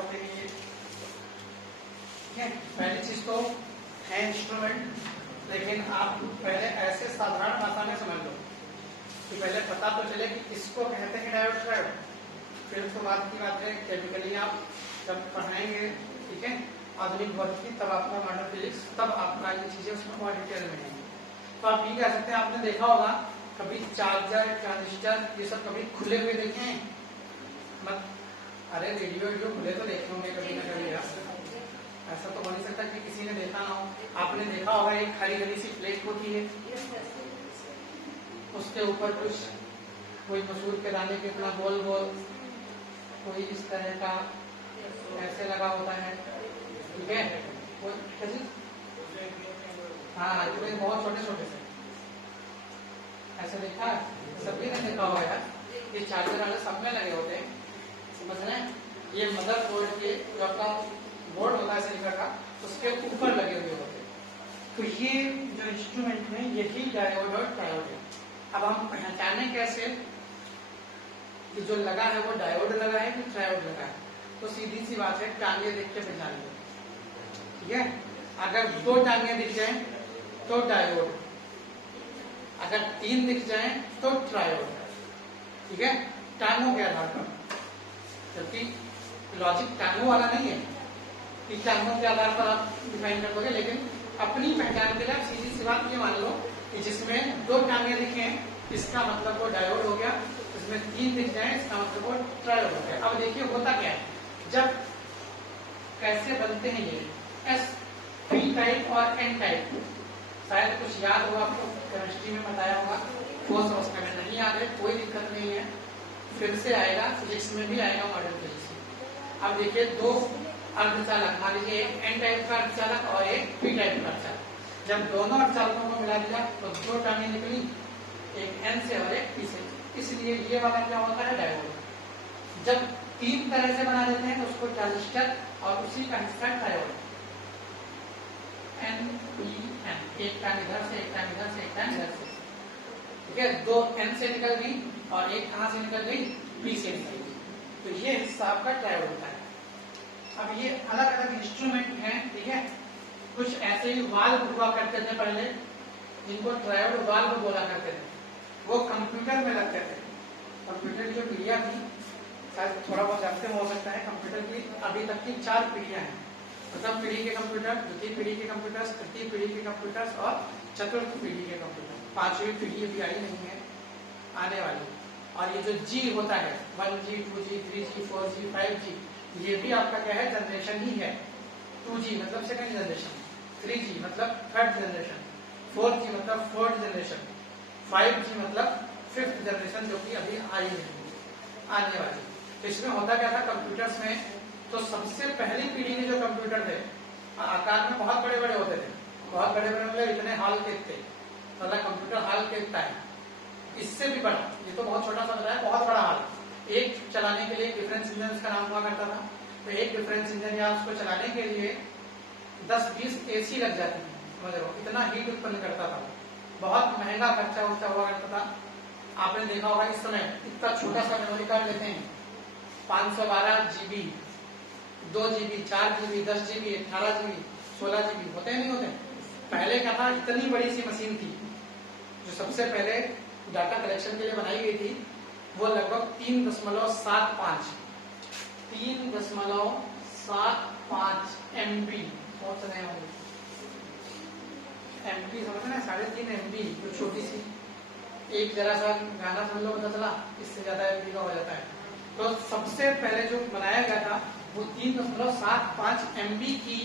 होते हैं ये, ठीक है। पहली चीज तो है इंस्ट्रूमेंट, लेकिन आप पहले ऐसे साधारण भाषा में समझ लो कि पहले पता तो चले कि इसको कहते हैं डायोड ट्रायोड, फिर उसके बाद की बात है केमिकली आप जब पढ़ाएंगे, ठीक है, आधुनिक भौतिकी, तब आपका मॉडर्न फिजिक्स, तब आपका ये चीजें उसमें और डिटेल में है। तो आप ये कह सकते हैं, आपने देखा होगा कभी चार्जर, ट्रांजिस्टर, ये सब कभी खुले हुए देखे हैं? मत, अरे रेडियो खुले तो देखे होंगे कभी ना कभी आप। ऐसा तो हो नहीं सकता कि किसी ने देखा ना हो। आपने देखा होगा एक हरी हरी सी प्लेट होती है, उसके ऊपर कुछ कोई मसूर के दाने के इतना गोल गोल, कोई इस तरह का ऐसे लगा होता है, ठीक है। हाँ, इतने बहुत छोटे छोटे से ऐसे देखा, सभी ने देखा होगा यार। ये चार्जर वाले सब में लगे होते हैं, समझ रहे हैं। ये मदर बोर्ड के जो आपका बोर्ड होता है सिलिकॉन का, उसके ऊपर लगे हुए होते हैं। तो ये जो इंस्ट्रूमेंट में यही डायोड और ट्रायोड है। अब हम पहचाने कैसे कि जो लगा है वो डायोड लगा है कि ट्रायोड लगा है? तो सीधी सी बात है, टांगे देख के पहचान लो, ठीक है। अगर 2 टांगे दिख जाए तो डायोड, अगर 3 दिख जाए तो ट्रायोड, ठीक है, टांगों के आधार पर। जबकि लॉजिक टांगों वाला नहीं है कि टांगों के आधार पर आप डिफाइन कर दोगे, लेकिन अपनी पहचान के लिए आप सीधी सी बात ये मान लो कि जिसमें 2 टांगे दिखे इसका मतलब वो डायोड हो गया, इसमें 3 दिख जाए इसका मतलब वो ट्रायोड हो गया। अब देखिए होता क्या है, जब कैसे बनते हैं ये एस, पी टाइप और एन टाइप, शायद कुछ याद होगा आपको, केमिस्ट्री में बताया होगा, वो समझ में नहीं याद है कोई दिक्कत नहीं है, फिर से आएगा, फिजिक्स में भी आएगा, मॉडर्न फिजिक्स में। अब देखिए 2 अर्धचालक, मान लीजिए एक एन टाइप का अर्धचालक और एक पी टाइप का अर्धचालक, जब दोनों अर्धचालकों को मिला दिया तो 2 टांगे निकली, एक एन से और एक पी से, इसलिए ये वाला क्या होता है डायोड। जब 3 तरह से बना देते हैं तो उसको ट्रांजिस्टर और उसी का हिस्सा ट्रायोड, एन पी एन, एक टांग इधर से, एक टांग इधर से, एक टांग इधर से, ठीक है। 2 एन से निकल गई और एक कहां से निकल गई, पी से निकल गई, तो ये हिस्सा आपका ट्रायोड होता है। अब ये अलग अलग इंस्ट्रूमेंट हैं, ठीक है। कुछ ऐसे ही वाल्व हुआ करते थे पहले, जिनको ट्रायोड वाल्व बोला करते थे, वो कंप्यूटर में लगते थे। कंप्यूटर की जो पीढ़ियां थी, शायद थोड़ा बहुत जानते हो सकता है, कंप्यूटर की अभी तक की 4 पीढ़ियां हैं। प्रथम पीढ़ी के कंप्यूटर, द्वितीय पीढ़ी के कंप्यूटर्स, तृतीय पीढ़ी के कंप्यूटर्स और चतुर्थ पीढ़ी के कंप्यूटर। 5वीं पीढ़ी अभी आई नहीं है, आने वाली। और ये जो जी होता है, 1G, 2G, 3G, 4G, 5G, ये भी आपका क्या है, जनरेशन ही है। 2G मतलब सेकंड जनरेशन, 3G मतलब थर्ड जनरेशन, 4G मतलब फोर्थ जनरेशन, 5G मतलब 5th जनरेशन, जो कि अभी आई नहीं, आने वाली। तो इसमें होता क्या था कंप्यूटर्स में, तो सबसे पहली पीढ़ी के जो कंप्यूटर थे आकार में बहुत बड़े बड़े होते थे, बहुत बड़े बड़े मतलब इतने हॉल के थे, मतलब कंप्यूटर हॉल के है, इससे भी बड़ा, ये तो बहुत छोटा सा बताया, बहुत बड़ा हॉल। एक चलाने के लिए डिफरेंस इंजन का नाम हुआ करता था, तो एक डिफरेंस इंजन या उसको चलाने के लिए 10-20 AC लग जाती थी, समझ रहे हो, इतना हीट उत्पन्न करता था, बहुत महंगा खर्चा उर्चा हुआ करता था। आपने देखा होगा इस समय इतना छोटा सा मेमोरी कार्ड लेते हैं, 512 GB, 2 GB, 4 GB, 10 GB, 18 GB, 16 GB, होते नहीं होते? पहले क्या था, इतनी बड़ी सी मशीन थी जो सबसे पहले डाटा कलेक्शन के लिए बनाई गई थी, वो लगभग 3.75 MB, बहुत सुने होंगे MB, समझ ना, 3.5 MB, जो छोटी सी, एक जरा सा गाना सुन लो पता चला, इससे ज्यादा MB का हो जाता है। तो सबसे पहले जो बनाया गया था वो 3.75 MB की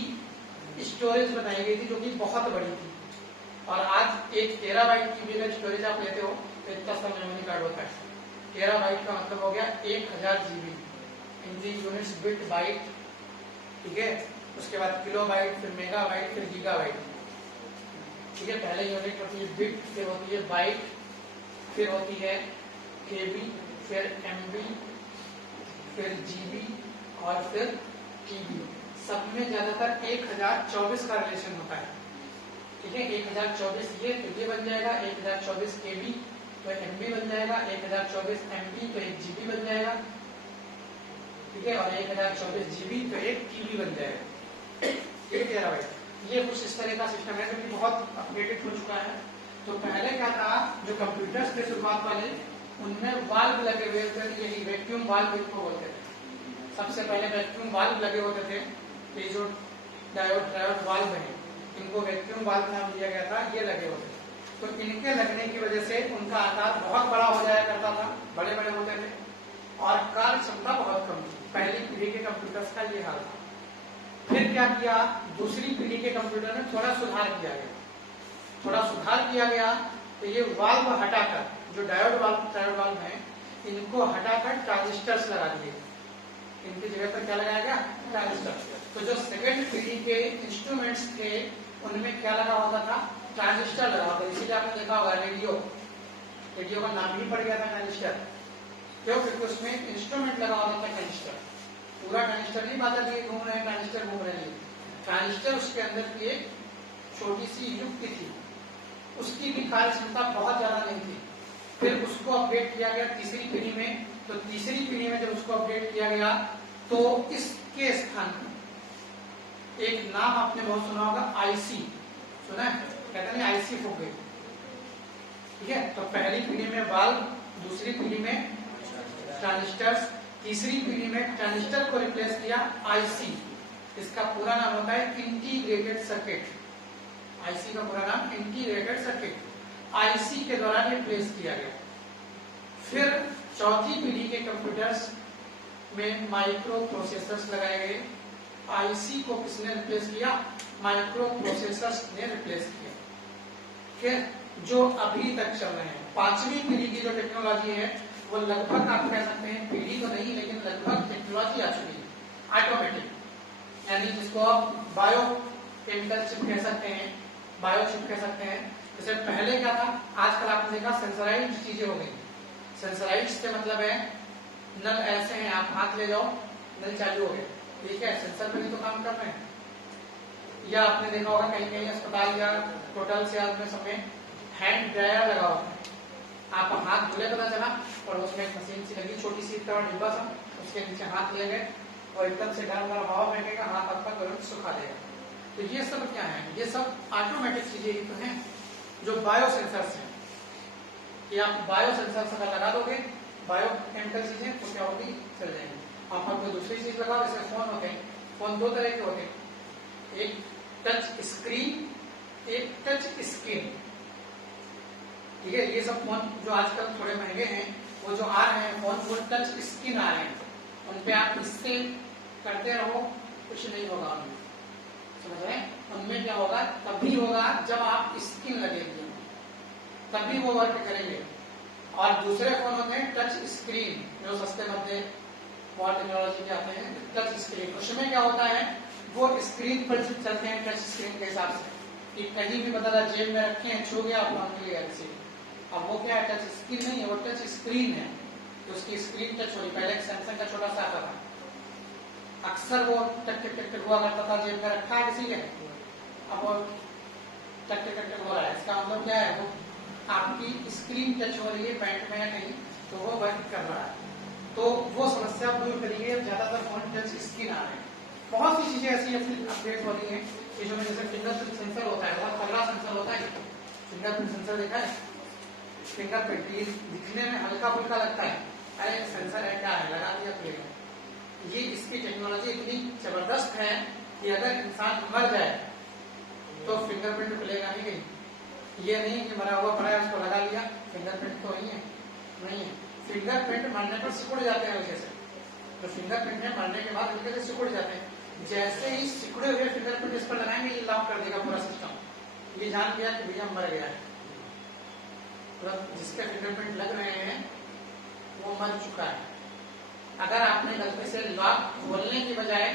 स्टोरेज बनाई गई थी, जो कि बहुत बड़ी थी। और आज 1 टेराबाइट की भी अगर स्टोरेज आप लेते हो तो इतना सा मेमोरी कार्ड होता है। टेराबाइट का मतलब हो गया 1000 GB, Hindi units bit byte, ठीक है। उसके बाद किलोबाइट, फिर मेगाबाइट, फिर गीगाबाइट, ठीक है। पहले यूनिट होती है बिट, फिर होती है बाइट, फिर होती है KB, फिर MB, फिर GB और फिर TB। सब में ज्यादातर 1024 का रिलेशन होता है, ठीक है। 1024 ये बन जाएगा, 1024 KB तो MB बन जाएगा, 1024 MB तो 1 GB बन जाएगा, ठीक ठीक है, और 1024 GB तो एक टीवी बन जाएगा। ये कह रहा भाई, ये कुछ इस तरह का सिस्टम है जो कि बहुत अपडेटेड हो चुका है। तो पहले क्या था, जो कंप्यूटर्स थे शुरुआत वाले, उनमें वाल्व लगे हुए थे, यही वैक्यूम वाल्व इनको बोलते थे। सबसे पहले वैक्यूम वाल्व लगे होते थे। ये जो डायोड वाल्व है, इनको वैक्यूम वाल्व नाम दिया गया था, ये लगे होते थे। तो इनके लगने की वजह से उनका आकार बहुत बड़ा हो जाया करता था, बड़े बड़े होते थे, और कार्य क्षमता बहुत कम थी। पहली पीढ़ी के कंप्यूटर्स का ये हाल था। फिर क्या किया, दूसरी पीढ़ी के कंप्यूटर में थोड़ा सुधार किया गया। तो ये वाल्व हटाकर, जो डायोड वाल्व है, इनको हटाकर ट्रांजिस्टर्स लगा दिए। इनकी जगह पर क्या लगाया गया, ट्रांजिस्टर। तो जो सेकेंड पीढ़ी के इंस्ट्रूमेंट्स थे, उनमें क्या लगा होता था, ट्रांजिस्टर लगा होता। इसीलिए आपने देखा होगा रेडियो का नाम ही पड़ गया था ट्रांजिस्टर। क्यों, क्योंकि उसमें इंस्ट्रूमेंट लगा होता था ट्रांजिस्टर। पूरा ट्रांजिस्टर नहीं, बादल ये घूम रहे हैं, ट्रांजिस्टर घूम रहे हैं। ट्रांजिस्टर उसके अंदर की एक छोटी सी युक्ति थी, उसकी भी कार्य क्षमता बहुत ज्यादा नहीं थी। फिर उसको अपडेट किया गया तीसरी पीढ़ी में। तो तीसरी पीढ़ी में जब उसको अपडेट किया गया, तो इसके स्थान पर एक नाम आपने बहुत सुना होगा, आईसी। सुना है, कहते हैं आईसी फूक गई। ठीक है, तो पहली पीढ़ी में वाल्व, दूसरी पीढ़ी में ट्रांजिस्टर्स, तीसरी पीढ़ी में ट्रांजिस्टर को रिप्लेस किया आईसी। इसका पूरा नाम होता है इंटीग्रेटेड सर्किट। आईसी का पूरा नाम इंटीग्रेटेड सर्किट। आईसी के द्वारा रिप्लेस किया गया। फिर चौथी पीढ़ी के कंप्यूटर्स में माइक्रो प्रोसेसर्स लगाए गए। आईसी को किसने रिप्लेस किया, माइक्रो प्रोसेसर्स ने रिप्लेस किया। फिर जो अभी तक चल रहे हैं, पांचवी पीढ़ी की जो टेक्नोलॉजी है, वो लगभग आप कह सकते हैं, पीढ़ी तो नहीं लेकिन लगभग टेक्नोलॉजी आ चुकी है, ऑटोमेटिक, यानी जिसको आप बायो केमिकल चिप कह सकते हैं, बायो चिप कह सकते हैं। जैसे पहले क्या था, आजकल आपने देखा सेंसराइज्ड चीजें हो गई। सेंसराइज्ड से मतलब है नल ऐसे हैं, आप हाथ ले जाओ, नल चालू हो गया, ठीक है, सेंसर पे नहीं तो काम कर रहे हैं। या आपने देखा होगा कहीं कहीं अस्पताल या होटल से आपने समय हैंड ड्रायर लगा हुआ है, आप हाथ धुले पता चला, और उसमें एक मशीन सी लगी, छोटी सी इतना डिब्बा सा, उसके नीचे हाथ ले गए और एकदम से गर्म गर्म हवा फेंकेगा, हाथ आपका तुरंत सुखा देगा। तो ये सब क्या है, ये सब ऑटोमेटिक चीजें ही तो हैं, जो बायो सेंसर्स हैं। कि आप बायो सेंसर्स अगर लगा दोगे, बायो केमिकल चीजें, तो क्या होगी, चल जाएंगी। आप कोई दूसरी चीज लगाओ, जैसे फोन होते हैं, फोन दो तरह के होते हैं, एक टच स्क्रीन, एक टच स्क्रीन। ठीक है, ये सब फोन जो आजकल थोड़े महंगे हैं, वो जो आ रहे हैं फोन, वो टच स्क्रीन आ रहे हैं। उनपे आप इससे करते रहो, कुछ नहीं होगा उनमें, समझ रहे हैं। उनमें क्या होगा, तभी होगा जब आप स्क्रीन लगेगी, तभी वो वर्क करेंगे। और दूसरे फोन होते हैं टच स्क्रीन, जो सस्ते मध्य बहुत टेक्नोलॉजी के आते हैं, टच स्क्रीन। उसमें क्या होता है, वो स्क्रीन पर चलते हैं टच स्क्रीन के हिसाब से, कि कहीं भी बता जेब में रखे हैं, छू गया फोन मिल गया रिसीव। अब वो क्या है, टच स्क्रीन नहीं है, वो टच स्क्रीन है, तो उसकी स्क्रीन टच हो रही। पहले सैमसंग का छोटा सा आता था, अक्सर वो टक टक टक टक हुआ करता था, जेब में रखा है किसी के, अब वो टक टक टक टक हो रहा है। इसका मतलब क्या है, वो आपकी स्क्रीन टच हो रही है पैंट में या कहीं, तो वो वर्क कर रहा है। तो वो समस्या दूर करिए, ज्यादातर फोन टच स्क्रीन आ रहे हैं। बहुत सी चीजें ऐसी अपडेट हो रही है, चीजों में जैसे फिंगरप्रिंट सेंसर होता है, बहुत तगड़ा सेंसर होता है। फिंगरप्रिंट सेंसर देखा है, फिंगरप्रिंट दिखने में हल्का फुल्का लगता है, अरे सेंसर है, क्या है, लगा दिया फिर। ये इसकी टेक्नोलॉजी इतनी जबरदस्त है कि अगर इंसान मर जाए तो फिंगरप्रिंट खुलेगा नहीं कहीं। ये नहीं कि मरा हुआ पड़ा है उसको लगा लिया, फिंगरप्रिंट तो नहीं है, नहीं है। फिंगरप्रिंट मरने पर सिकुड़ जाते हैं हल्के से, तो फिंगरप्रिंट है मरने के बाद हल्के से सिकुड़ जाते हैं। जैसे ही सिकुड़े हुए फिंगरप्रिंट इस पर लगाएंगे, ये लॉक कर देगा पूरा सिस्टम, ये जान गया कि भैया मर गया है। जिसके फिंगरप्रिंट लग रहे हैं वो मर चुका है। अगर आपने गलती से लॉक खोलने की बजाय,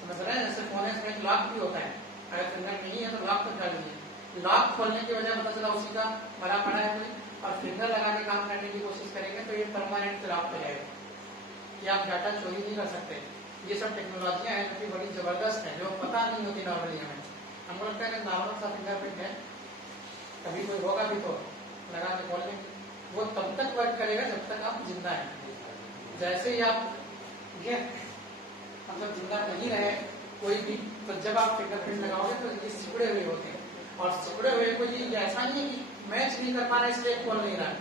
समझ रहे हैं, जैसे फोन है इसमें लॉक भी होता है, अगर फिंगर नहीं है तो लॉक तो कर लीजिए। लॉक खोलने की बजाय पता चला उसी का मरा पड़ा है कोई, और फिंगर लगा के काम करने की कोशिश करेंगे तो ये परमानेंट लॉक हो जाएगा, कि आप डाटा चोरी नहीं कर सकते। ये सब टेक्नोलॉजियां हैं जो कि बड़ी जबरदस्त है, जो पता नहीं होती नॉर्मली हमें। हमको लगता है नॉर्मल सा फिंगरप्रिंट है, कभी कोई होगा भी तो लगा के खोल लेंगे। वो तब तक वर्क करेगा जब तक आप जिंदा हैं। जैसे ही आप ये मतलब जिंदा नहीं रहे कोई भी, तो जब आप फिंगरप्रिंट लगाओगे तो ये सिकुड़े हुए होते हैं, और सिकुड़े हुए को ये ऐसा नहीं है कि मैच नहीं कर पा रहा है इसलिए खोल नहीं रहा है।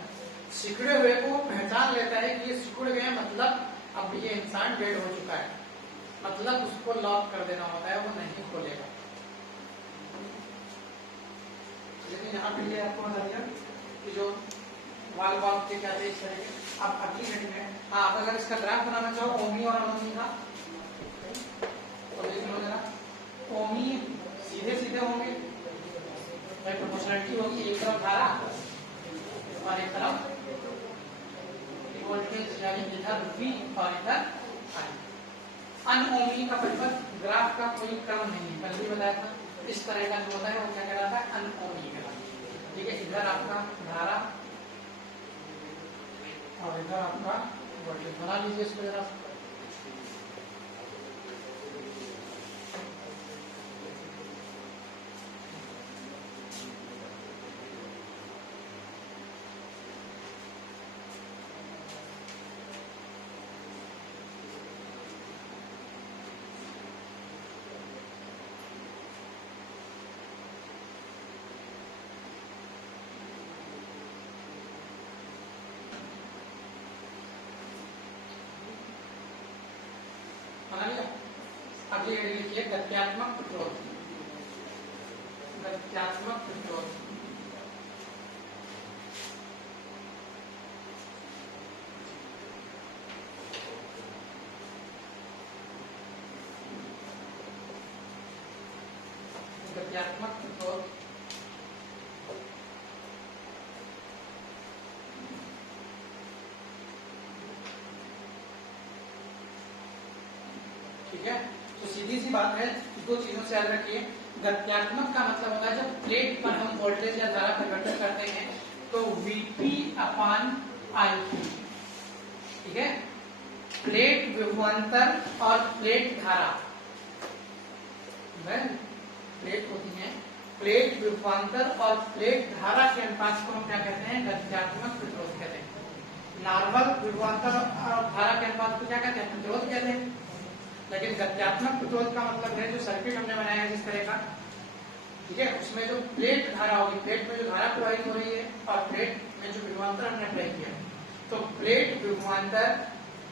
सिकुड़े हुए को पहचान लेता है कि ये सिकुड़ गए, मतलब अब ये इंसान डेड हो चुका है, मतलब उसको लॉक कर देना होता है, वो नहीं खोलेगा। लेकिन यहाँ पे ये आपको बता दिया कि जो वाल बाग के क्या थे इस तरह के। आप अगली घड़ी में हाँ, आप अगर इसका ग्राफ बनाना चाहो ओमी और अनोमी का, तो देख लो जरा। ओमी सीधे सीधे होंगे, प्रोपोर्शनलिटी होगी, एक तरफ धारा और एक तरफ वोल्टेज, यानी इधर V और इधर I। अनओमी का परिपथ ग्राफ का कोई क्रम नहीं है, कल भी बताया था। इस तरह का जो होता है वो क्या कहलाता है, अनओमी कहलाता है। ठीक है, इधर आपका धारा और इधर आपका वोल्टेज। बना लीजिए इसको जरा। अगली हेडिंग लिखिए गत्यात्मक प्रतिरोध। गत्यात्मक प्रतिरोध, गत्यात्मक प्रतिरोध। ठीक है, तो सीधी सी बात है, दो चीजों से याद रखिए। गत्यात्मक का मतलब होता है जब प्लेट पर हम वोल्टेज या धारा परिवर्तन करते हैं तो Vp अपान Ip। ठीक है, प्लेट विभवांतर और प्लेट धारा, प्लेट होती है, प्लेट विभवांतर और प्लेट धारा के अनुपात को हम क्या कहते हैं, गत्यात्मक प्रतिरोध कहते हैं। नॉर्मल विभवांतर और धारा के अनुपात को क्या कहते हैं, प्रतिरोध कहते हैं। लेकिन गत्यात्मक प्रतिरोध का मतलब है जो सर्किट हमने बनाया है जिस तरह का, ठीक है, उसमें जो प्लेट धारा होगी, प्लेट में जो धारा प्रवाहित हो रही है और प्लेट में जो विभवांतर हमने अप्लाई किया है, तो प्लेट विभवांतर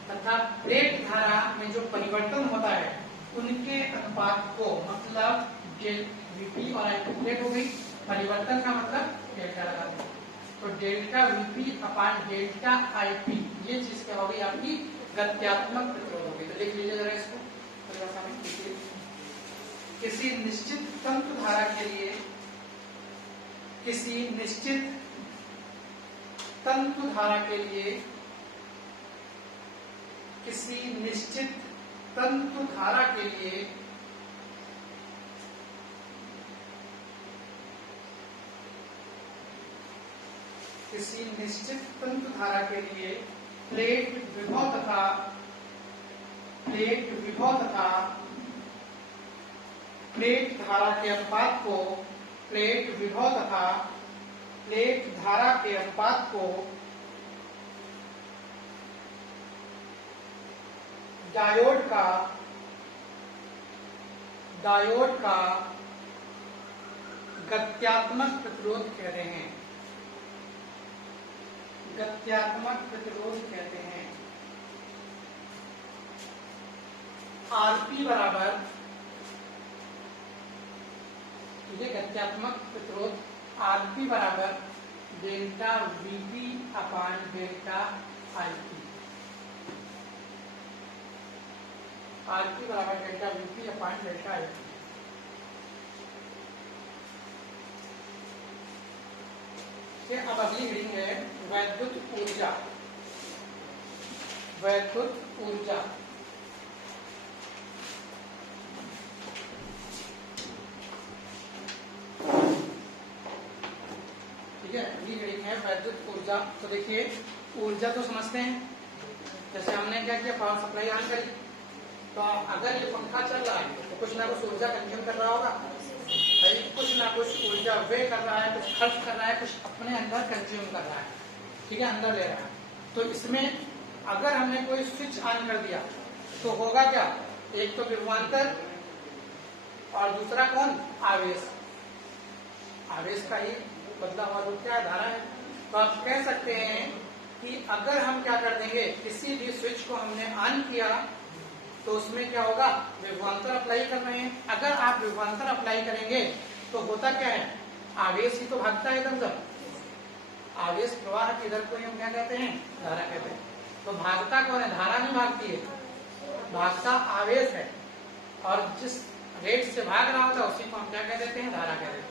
तथा प्लेट धारा में जो परिवर्तन होता है उनके अनुपात को, मतलब Vp और Ip प्लेट हो गई, परिवर्तन का मतलब डेल्टा लगा दें, तो delta Vp upon delta Ip, ये चीज क्या होगी, आपकी गत्यात्मक प्रतिरोध होगी। तो देख लीजिए जरा इसको, किसी निश्चित तंतु धारा के लिए, किसी निश्चित तंतु धारा के लिए, किसी निश्चित तंतु धारा के लिए किसी निश्चित तंतु धारा के लिए प्लेट विभव तथा प्लेट धारा के अनुपात को, प्लेट विभव तथा प्लेट धारा के अनुपात को डायोड का गत्यात्मक प्रतिरोध कहते हैं, गत्यात्मक प्रतिरोध कहते हैं। आरपी बराबर, ठीक है, गत्यात्मक प्रतिरोध आरपी बराबर delta Vp upon delta Ip। RP बराबर delta Vp upon delta Ip। अब अगली रीडिंग है वैद्युत ऊर्जा। वैद्युत ऊर्जा, ठीक है, अगली रीडिंग है वैद्युत ऊर्जा। तो देखिए, ऊर्जा तो समझते हैं, जैसे हमने क्या किया, पावर सप्लाई ऑन करी, तो अगर ये पंखा चल रहा है तो कुछ ना कुछ ऊर्जा कंज्यूम कर रहा होगा, कुछ ना कुछ ऊर्जा वे कर रहा है, कुछ खर्च कर रहा है, कुछ अपने अंदर कंज्यूम कर रहा है, ठीक है, अंदर ले रहा है। तो इसमें अगर हमने कोई स्विच ऑन कर दिया तो होगा क्या, एक तो विभवांतर और दूसरा कौन, आवेश। आवेश का ही बदला हुआ रूप क्या है, धारा है। तो आप कह सकते हैं कि अगर हम क्या कर देंगे, किसी भी स्विच को हमने ऑन किया तो उसमें क्या होगा, विभवांतर अप्लाई कर रहे हैं। अगर आप विभवांतर अप्लाई करेंगे तो होता क्या है, आवेश ही तो भागता है इधर उधर। आवेश प्रवाह के इधर को हम क्या कहते हैं, धारा कहते हैं। तो भागता कौन है, धारा नहीं भागती है, भागता आवेश है। और जिस रेट से भाग रहा होता है उसी को हम क्या कह देते हैं, धारा कह देते हैं।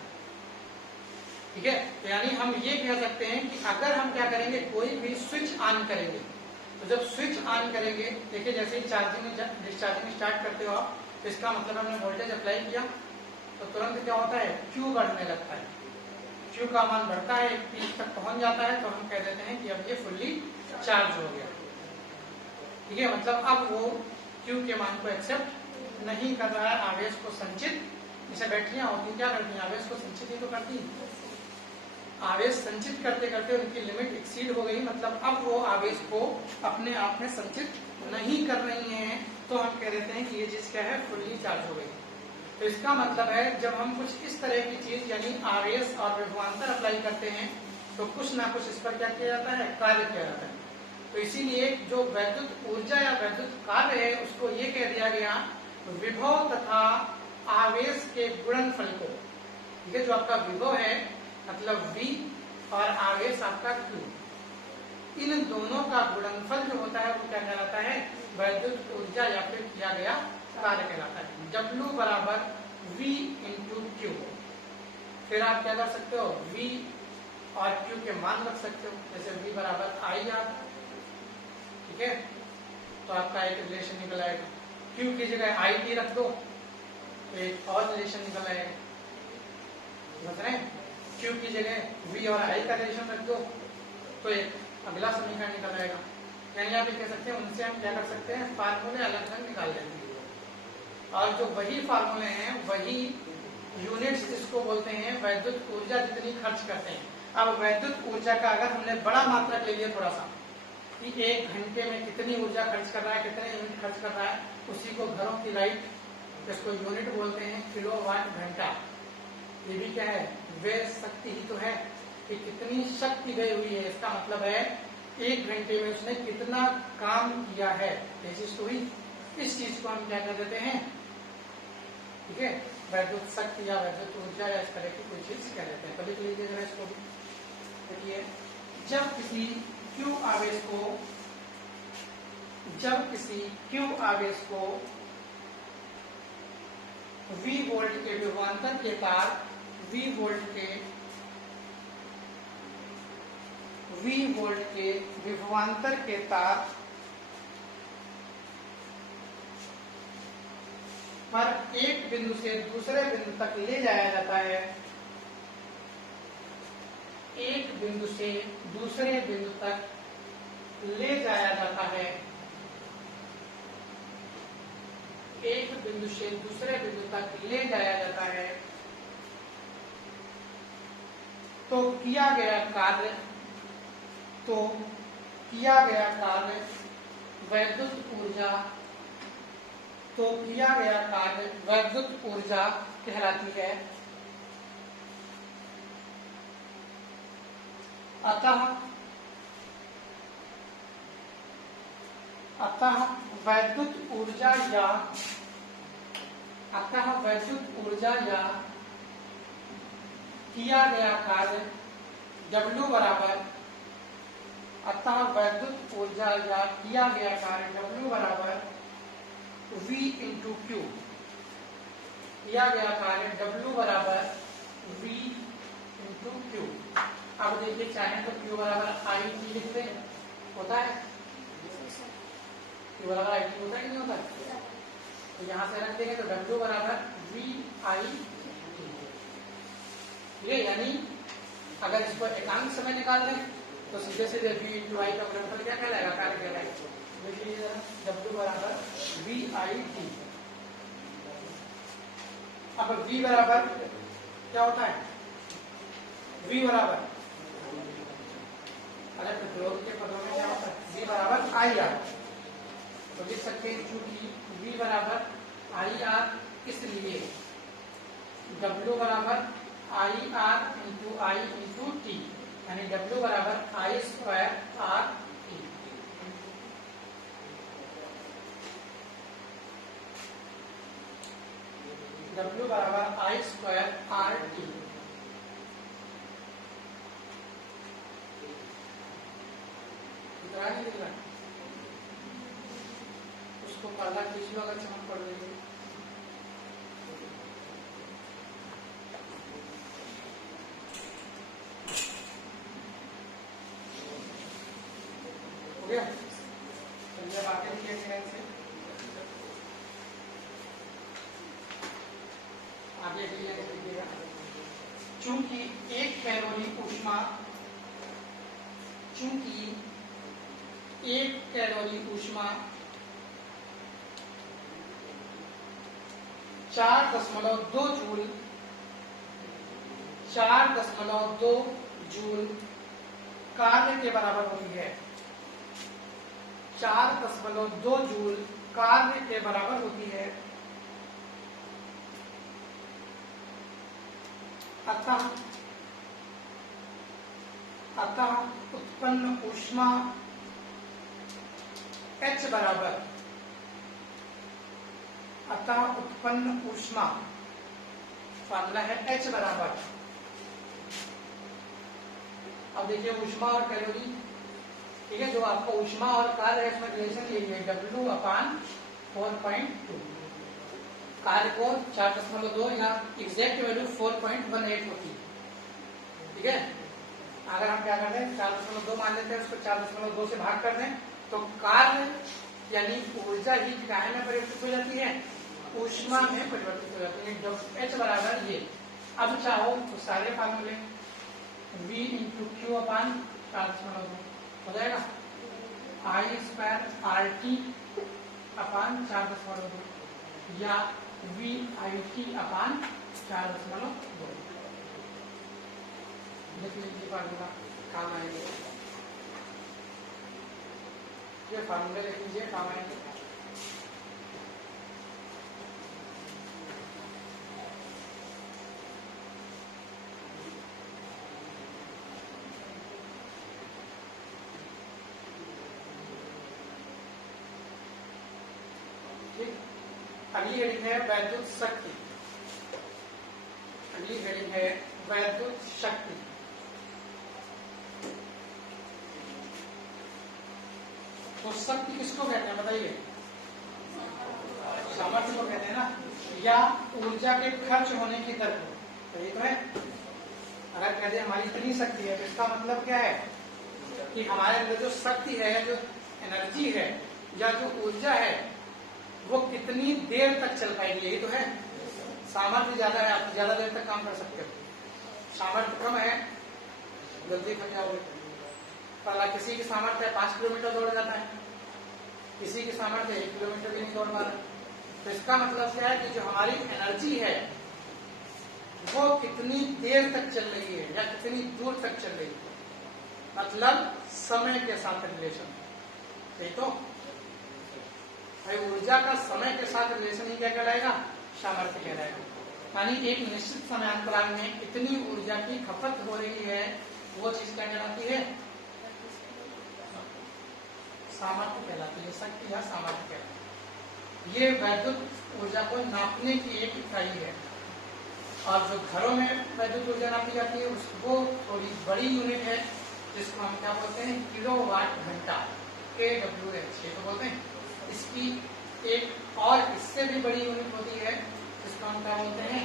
ठीक है, तो यानी हम ये कह सकते हैं कि अगर हम क्या करेंगे, कोई भी स्विच ऑन करेंगे, तो जब स्विच ऑन करेंगे, देखिए जैसे ही चार्जिंग डिस्चार्जिंग स्टार्ट करते हो आप, तो इसका मतलब हमने वोल्टेज अप्लाई किया तो तुरंत क्या होता है, Q बढ़ने लगता है। Q का मान बढ़ता है, पीक तक पहुंच जाता है, तो हम कह देते हैं कि अब ये फुल्ली चार्ज हो गया। ठीक है, मतलब अब वो Q के मान को एक्सेप्ट नहीं कर रहा है, आवेश को संचित, जैसे बैटरियां होती क्या करती हैं, आवेश को संचित ही तो करती है। आवेश संचित करते करते उनकी लिमिट एक्सीड हो गई, मतलब अब वो आवेश को अपने आप में संचित नहीं कर रही हैं, तो हम कह देते हैं कि ये चीज क्या है, फुल्ली चार्ज हो गई। तो इसका मतलब है जब हम कुछ इस तरह की चीज यानी आवेश और विभवांतर अप्लाई करते हैं तो कुछ ना कुछ इस पर क्या किया जाता है, कार्य किया जाता है। तो इसीलिए जो वैद्युत ऊर्जा या वैद्युत कार्य है उसको ये कह दिया गया विभव तथा आवेश के गुणनफल को। ठीक है, जो आपका विभव है मतलब V और आवेश आपका Q, इन दोनों का गुणनफल जो होता है वो क्या कहलाता है, वैद्युत ऊर्जा या फिर किया गया कार्य कहलाता है। W बराबर V इंटू Q। फिर आप क्या कर सकते हो, V और Q के मान रख सकते हो, जैसे V बराबर IR। ठीक है, तो आपका एक रिलेशन निकल आएगा। Q की जगह IT रख दो तो एक और रिलेशन निकल आएगा, समझ रहे हैं। Q की जगह V और I का रिलेशन रख दो तो एक अगला समीकरण निकल आएगा। यानी आप ये कह सकते हैं उनसे हम क्या कर सकते हैं, फार्मूले अलग अलग निकाल लेंगे, और जो वही फार्मूले हैं वही यूनिट्स इसको बोलते हैं वैद्युत ऊर्जा जितनी खर्च करते हैं। अब वैद्युत ऊर्जा का अगर हमने बड़ा मात्रक ले लिया थोड़ा सा, कि एक घंटे में कितनी ऊर्जा खर्च कर रहा है, कितने यूनिट खर्च कर रहा है, उसी को घरों की लाइट, इसको यूनिट बोलते हैं किलोवाट घंटा। ये भी क्या है, व्यय शक्ति ही तो है कि कितनी शक्ति व्यय हुई है, इसका मतलब है एक घंटे में उसने कितना काम किया है, ये चीज तो हुई। इस चीज को हम क्या कर देते हैं, ठीक है, वैद्युत शक्ति या वैद्युत ऊर्जा या इस तरह की कोई चीज कह देते हैं। तो लिख लीजिए जरा इसको भी। देखिए जब किसी Q आवेश को V वोल्ट के विभवांतर के पार V वोल्ट के विभवांतर के तार पर एक बिंदु से दूसरे बिंदु तक ले जाया जाता है, एक बिंदु से दूसरे बिंदु तक ले जाया जाता है, एक बिंदु से दूसरे बिंदु तक ले जाया जाता है, तो किया गया कार्य वैद्युत ऊर्जा कहलाती है। अतः वैद्युत ऊर्जा या किया गया कार्य W बराबर, अतः वैद्युत ऊर्जा या किया गया कार्य W बराबर V इंटू Q। किया गया कार्य W बराबर V इंटू Q। अब देखिए चाहे तो Q बराबर I T लिख दें, होता है Q बराबर I T होता है कि नहीं होता है? तो यहां से रख देंगे तो W बराबर V I T। ये यानी अगर इसको एकांक समय निकाल दें तो सीधे सीधे V इंटू I का गुणनफल क्या कहलाएगा, कार्य कहलाएगा। देखिए W बराबर V I T। अब V बराबर क्या होता है, V बराबर अरे प्रतिरोध के पदों में क्या होता है? V बराबर आई आर, तो लिख सकते हैं चूंकि V बराबर आई आर इसलिए W बराबर I R into I into T, यानी W बराबर आई स्क्वायर आर टी। W बराबर आई स्क्वायर आर टी। नहीं दिख रहा, उसको काला खींच लो अगर चमक पड़ रही है। हो गया, चलिए अब आगे लिखेंगे ऐसे। आगे लिखिएगा चूंकि एक कैलोरी ऊष्मा, चूंकि 1 कैलोरी ऊष्मा 4.2 जूल, 4.2 जूल कार्य के बराबर होती है, 4.2 जूल कार्य के बराबर होती है। अतः उत्पन्न ऊष्मा H बराबर, अतः उत्पन्न ऊष्मा, फार्मूला है H बराबर। अब देखिए ऊष्मा और कैलोरी, ठीक है, जो आपको ऊष्मा और कार्य है इसमें रिलेशन यही है W अपान 4.2, कार्य को 4.2 या एग्जैक्ट वैल्यू 4.18 होती है, ठीक है। अगर हम क्या करते हैं 4.2 मान लेते हैं, उसको 4.2 से भाग कर दें तो कार्य यानी ऊर्जा ही काहे में परिवर्तित हो जाती है, ऊष्मा में परिवर्तित हो जाती है। जब H बराबर ये, अब चाहो तो सारे फार्मूले V इंटू क्यू अपान 4.2 हो जाएगा, आई स्क्वायर आर टी अपान 4.2 या V आई टी अपान 4.2। लिख लीजिए फार्मूला, काम आएंगे, ये फार्मूले लिख लीजिए, काम आएंगे। ठीक, अगली हेडिंग है वैद्युत शक्ति, अगली हेडिंग है वैद्युत शक्ति। तो शक्ति किसको कहते हैं बताइए, सामर्थ्य को कहते हैं ना, या ऊर्जा के खर्च होने की दर को, तो ये तो है। अगर कहते हैं हमारी इतनी शक्ति है तो इसका मतलब क्या है कि हमारे अंदर जो शक्ति है, जो एनर्जी है या जो ऊर्जा है वो कितनी देर तक चल पाएगी, यही तो है। सामर्थ्य ज्यादा है, आप ज्यादा देर तक काम कर सकते हो, सामर्थ्य कम है जल्दी थक जाओगे। पहला किसी की सामर्थ्य 5 किलोमीटर दौड़ जाता है, किसी की सामर्थ्य 1 किलोमीटर भी नहीं दौड़ पा रहा। तो इसका मतलब क्या है कि जो हमारी एनर्जी है वो कितनी देर तक चल रही है या कितनी दूर तक चल रही है, मतलब समय के साथ रिलेशन, सही तो भाई ऊर्जा का समय के साथ रिलेशन ही क्या कहलाएगा, सामर्थ्य कहलाएगा। यानी एक निश्चित समयांतराल में इतनी ऊर्जा की खपत हो रही है, वो चीज क्या कहलाती है, सामर्थ्य कहलाती है, शक्ति या सामर्थ्य कहलाती है। ये वैद्युत ऊर्जा को नापने की एक इकाई है। और जो घरों में वैद्युत ऊर्जा नापी जाती है उसको थोड़ी बड़ी यूनिट है, जिसको हम क्या बोलते हैं, किलोवाट घंटा, kWh ये तो बोलते हैं। इसकी एक और इससे भी बड़ी यूनिट होती है जिसको हम क्या बोलते हैं,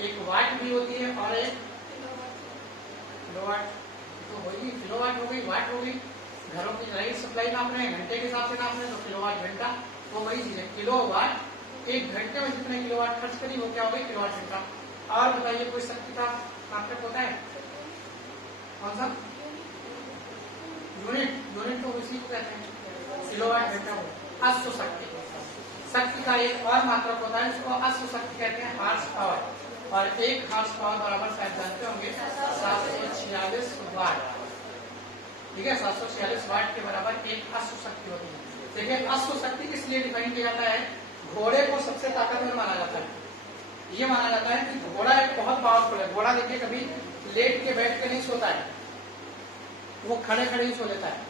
एक वाट भी होती है और एक किलोवाट। तो होगी किलोवाट हो गई, वाट हो गई। घरों की लाइट सप्लाई नाप रहे हैं, घंटे के हिसाब से नाप रहे हैं तो किलोवाट घंटा, वो वही चीज है। किलोवाट, एक घंटे में जितने किलोवाट खर्च करी वो क्या हो गई, किलोवाट घंटा। और बताइए कोई शक्ति का मात्रक होता है कौन सा, यूनिट, यूनिट तो उसी को कहते हैं किलोवाट घंटा हो। अश्व शक्ति, शक्ति का एक और मात्रक होता है जिसको अश्व शक्ति कहते हैं, हार्स पावर। और 1 हॉर्स पावर बराबर शायद जानते होंगे 746 वाट। ठीक है, 746 वाट के बराबर एक अश्व शक्ति होती है। देखिए अश्व शक्ति किस लिए डिफाइन किया जाता है? घोड़े को सबसे ताकतवर माना जाता है। ये माना जाता है कि घोड़ा एक बहुत पावरफुल है। घोड़ा देखिए कभी लेट के बैठ के नहीं सोता है, वो खड़े खड़े ही सो लेता है।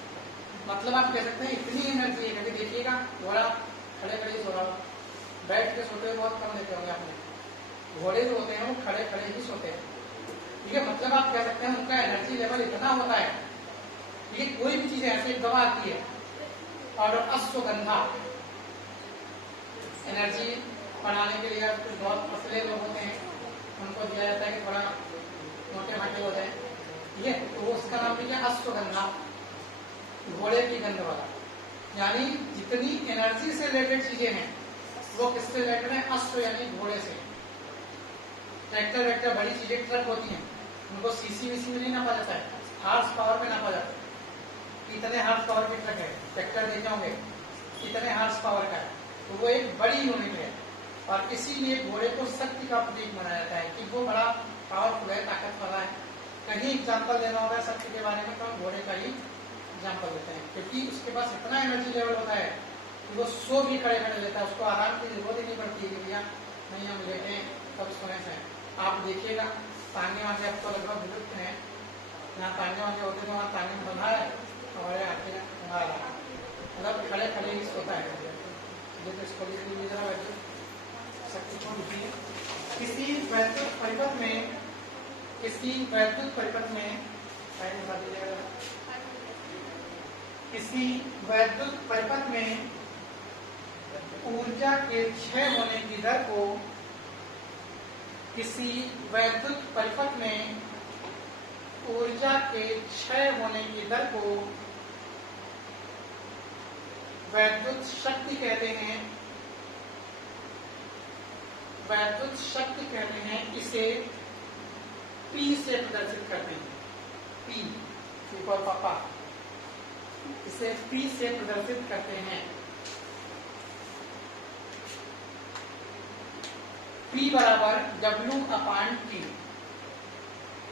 मतलब आप कह सकते हैं इतनी एनर्जी है। कभी देखिएगा घोड़ा खड़े खड़े ही सो रहा हो, बैठ के सोते हुए बहुत कम देखे होंगे आपने। घोड़े जो होते हैं वो खड़े खड़े ही सोते हैं। ठीक है, मतलब आप कह सकते हैं उनका एनर्जी लेवल इतना होता है। ये कोई भी चीज ऐसे दवा आती है। और अश्वगंधा एनर्जी बढ़ाने के लिए कुछ बहुत पतले लोग होते हैं, उनको दिया जाता है कि थोड़ा मोटे माटे हो जाए। ठीक है, तो वो उसका नाम लिया अश्वगंधा, घोड़े की गंध वाला। यानी जितनी एनर्जी से रिलेटेड चीजें हैं वो किससे रिलेटेड है? अश्व यानी घोड़े से। ट्रैक्टर वैक्टर बड़ी चीजें ट्रक होती हैं, उनको सीसी वीसी में नहीं नापा जाता है, हार्स पावर में नापा जाता है। कितने हार्स पावर के ट्रक है? ट्रैक्टर देखे होंगे कितने हार्स पावर का है, तो वो एक बड़ी यूनिट है। और इसीलिए घोड़े को शक्ति का प्रतीक माना जाता है कि वो बड़ा पावरफुल है, ताकतवर है। कहीं एग्जाम्पल देना होगा शक्ति के बारे में तो हम घोड़े का ही एग्जाम्पल देते हैं, क्योंकि उसके पास इतना एनर्जी लेवल होता है कि वो सो भी खड़े खड़े लेता है। उसको आराम की जरूरत ही नहीं पड़ती है कि भैया नहीं हम लेटे तब सोने से। आप देखिएगा तांगे वांगे अब तो लगभग विलुप्त हैं, जहाँ तांगे वांगे होते थे वहाँ तांगे में बंधा है और आके बंधा रहा, मतलब खड़े खड़े ही सोता है। जो तो इसको शक्ति को लिखिए। किसी वैद्युत परिपथ में किसी वैद्युत परिपथ में ऊर्जा के क्षय होने की दर को किसी वैद्युत परिपथ में ऊर्जा के क्षय होने की दर को वैद्युत शक्ति कहते हैं। वैद्युत शक्ति कहते हैं, इसे P से प्रदर्शित करते हैं। P फॉर पापा, इसे P से प्रदर्शित करते हैं। P बराबर W/T।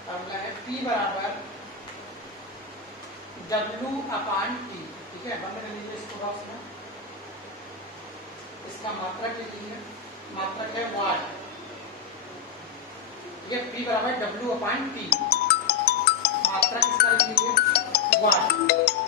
अगला है P बराबर W/T। ठीक है, बंद कर लीजिए इसको बॉक्स में। इसका मात्रक ले लीजिए, मात्रक है वाट। ये P बराबर W/T, मात्रक इसका लिख लीजिए वाट।